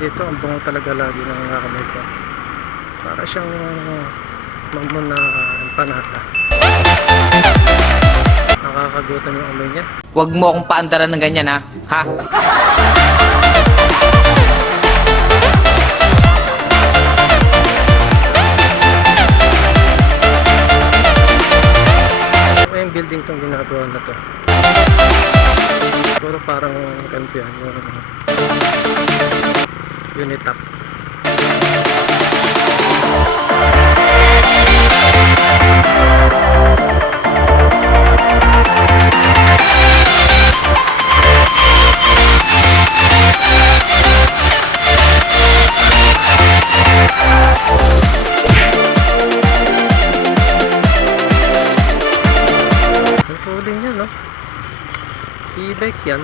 dito, ang bango talaga lagi ng kamay ko. Para siyang mamon na empanada. Nakakagutom yung amoy niya. Huwag mo akong paandaran ng ganyan, ha? Ha? Yung building tong ginagawa na to. Siguro parang ganito yan, yung unit up. TULIN yan, no? E-bike yan.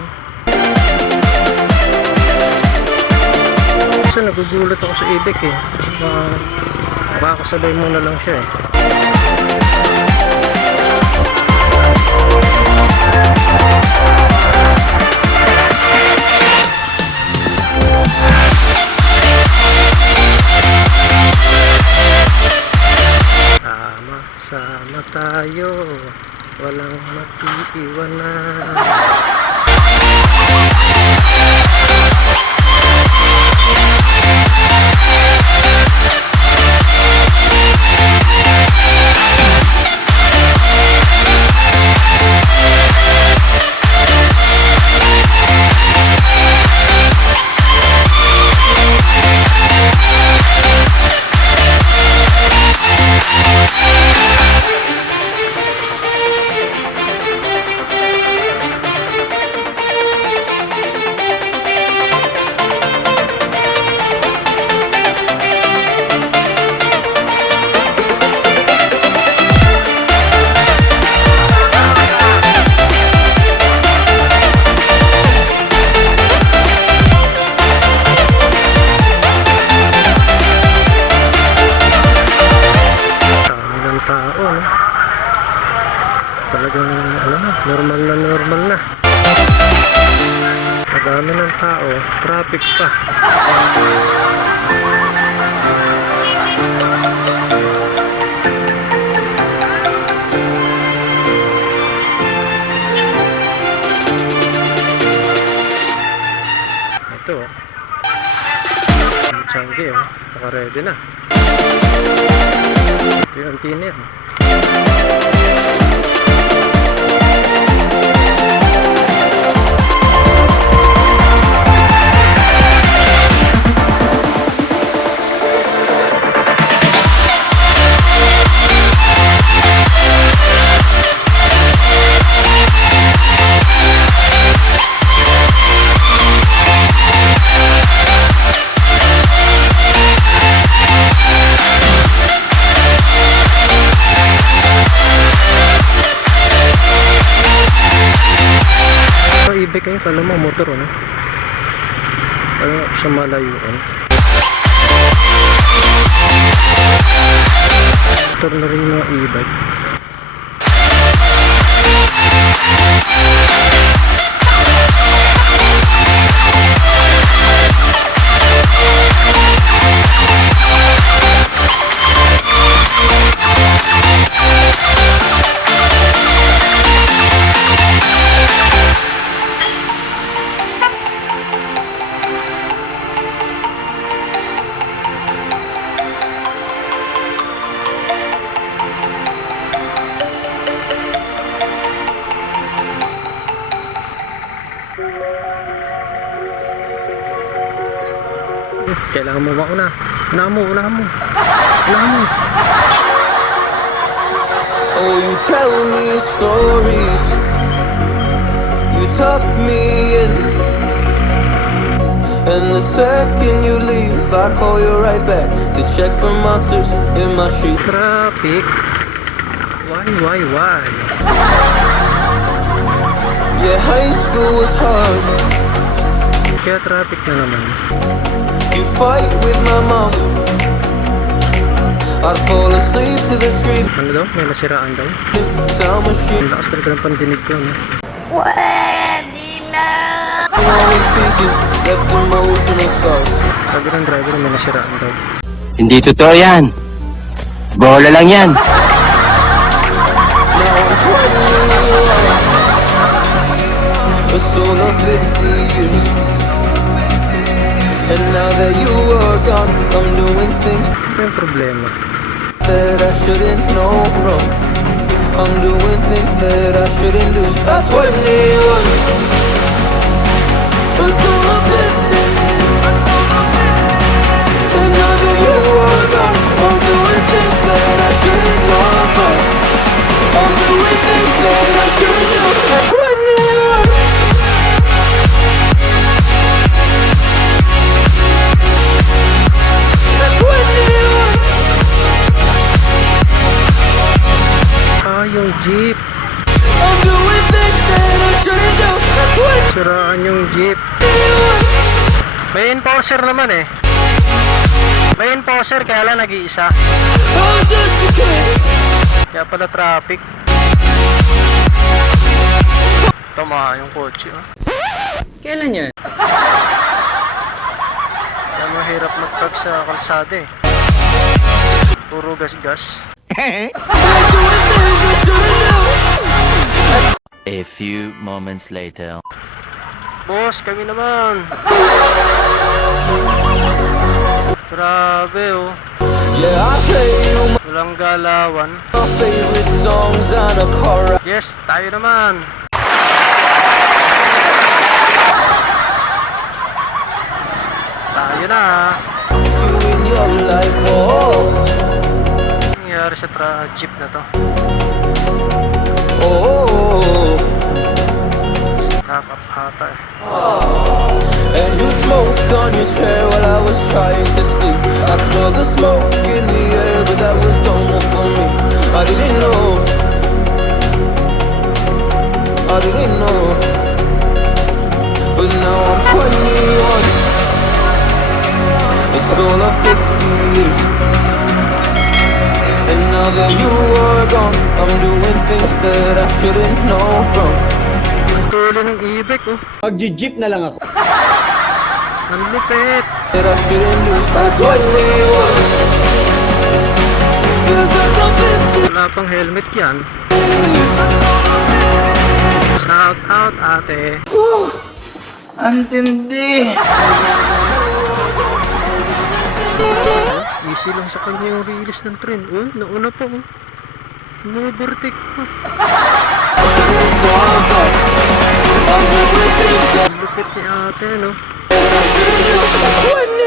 Kasi nagugulat ako sa e-bike eh. Makakasabay muna lang siya eh. Sama tayo, walang matiiwanan. Talagang normal na. Madami ng tao, traffic pa. Ito ang tiyangge naka-ready na. Ito yung tiner. E-bike kayo, kala mo motor ano? Kala sa malayuan. Motor na rin yung mga e-bike. Kailangan mo mauna. Unahan mo. Oh, you tell me stories, you tuck me in, and the second you leave I call you right back to check for monsters in my street. Traffic. Why? Yeah, high school was hard. Kaya traffic na naman. You fight with my mom, I'd fall asleep to the scream. Ano daw? May nasiraan daw? Sound machine. Ang lakas talaga ng pandinig ko, no? Always speaking, left emotional scars. Sabi ng driver may nasiraan daw. Hindi totoo yan. Bola lang yan. Now I'm 21, a soul of 50 years. And now that you are gone, I'm doing things Ano yung problema? that I shouldn't know from. I'm doing things that I shouldn't do. At 21, a soul of 50 years. And now that you are gone, I'm doing things that I shouldn't know from. I'm doing things that I shouldn't do. At 21. At 21. Ah, yung jeep. I'm doing things that I shouldn't do. At 21. Siraan yung jeep. May enforcer naman eh. May enforcer kaya lang nag-iisa. I'm just a kid. Kaya pala traffic. Tama yung kotse oh. Kailan yan? Kaya mahirap mag-park sa kalsada eh. Puro gas-gas. I'm doing things I shouldn't do. A few moments later. Boss, kami naman. Grabe oh. Yeah, I play you Walang galawan. my favorite songs on a car ride. Yes, tayo naman. Tayo na. You in your life, oh, Ano nangyari sa jeep na to? oh, oh. Kakapata eh. And you smoke on your chair while I was trying to sleep. I smell the smoke in the air, but that was normal for me. I didn't know. I didn't know. But now I'm 21. A soul of 50 years. And now that you are gone, I'm doing things that I shouldn't know from. Tulin ng ibig oh. Magji-jeep na lang ako. Ang lupet. That I shouldn't do. At 21. Feels like I'm 50. Wala pang helmet yan. Shout out ate. Antindi. Easy lang sa kanya yung release ng train. Oh, nauna pa oh. Omovertake pa. I'm doing things that Ang lupit ni ate no. I shouldn't do. At 21.